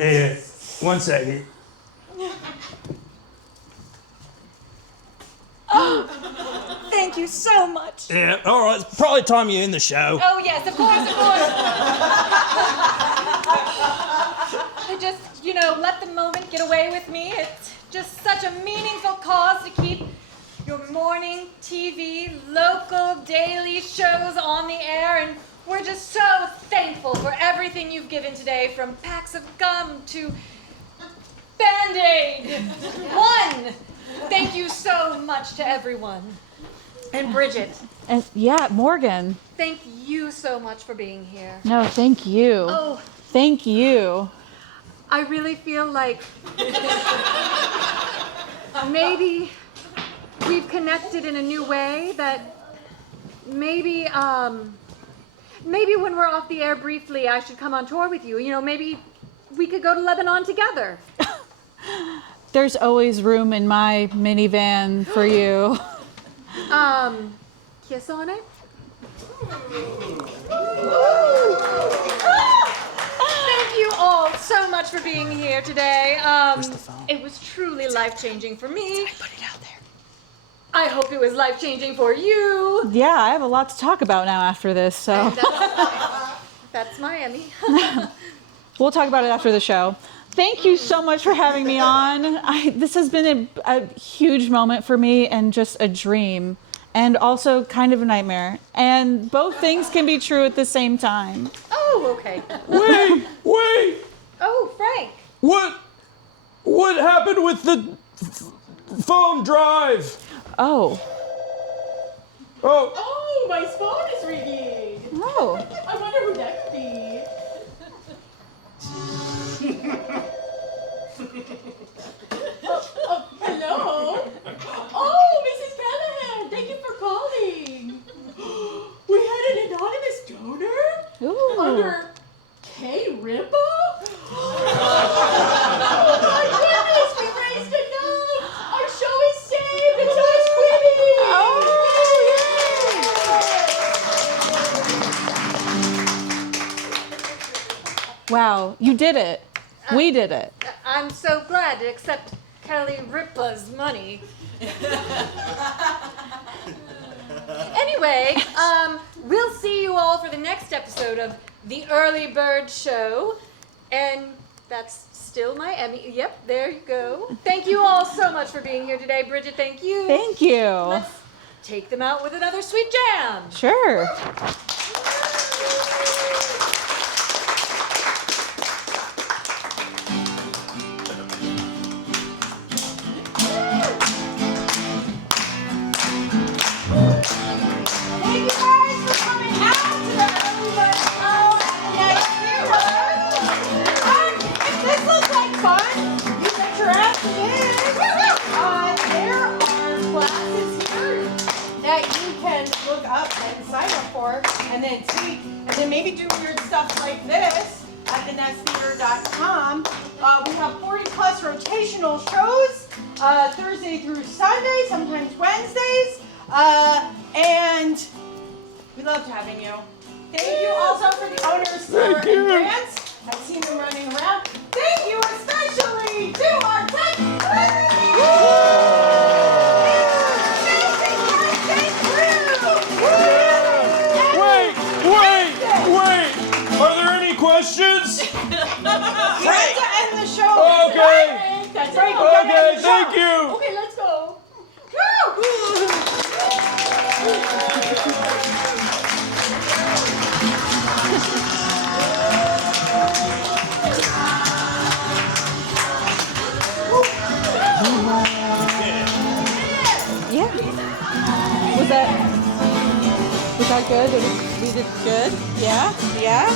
Yeah, 1 second. Thank you so much. Yeah, all right. It's probably time you end the show. Oh, yes, of course, of course. I just, let the moment get away with me. It's just such a meaningful cause to keep your morning TV, local, daily shows on the air, and we're just so thankful for everything you've given today, from packs of gum to Band-Aid. One! Thank you so much to everyone. And Bridget. And yeah, Morgan. Thank you so much for being here. No, thank you. Oh. Thank you. I really feel like maybe we've connected in a new way, that maybe when we're off the air briefly, I should come on tour with you. Maybe we could go to Lebanon together. There's always room in my minivan for you. Kiss on it? Thank you all so much for being here today. It was truly life-changing for me. Put it out there. I hope it was life-changing for you. Yeah, I have a lot to talk about now after this, so. That's Miami. We'll talk about it after the show. Thank you so much for having me on. This has been a huge moment for me, and just a dream, and also kind of a nightmare. And both things can be true at the same time. Oh, okay. Wait! Oh, Frank. What happened with the phone drive? Oh. Oh, my phone is ringing. Oh. I wonder who that could be. Hello? Oh, Mrs. Callahan, thank you for calling. We had an anonymous donor? Ooh. Under K. Ripple? Oh my goodness, we raised enough! Our show is saved! It's us quitting! Wow, you did it. We did it. I'm so glad to accept Kelly Ripa's money. Anyway, we'll see you all for the next episode of The Early Bird Show. And that's still my Emmy. Yep, there you go. Thank you all so much for being here today. Bridget, thank you. Thank you. Let's take them out with another sweet jam. Sure. Thank you guys for coming out to the Early Bird Show next year. If this looks like fun, you bet your ass it is. There are classes here that you can look up and sign up for, and then tweak, and then maybe do weird stuff like this at thenesttheater.com. We have 40 plus rotational shows, Thursday through Sunday, sometimes Wednesdays. And we loved having you. Thank you also for the owners for grants. I've seen them running around. Thank you especially to our tech Wait! Are there any questions? Frank to end the show. Okay. That's right. Okay, thank you. Okay, let's go. Yeah. Was that good? We did good? Yeah? Yeah?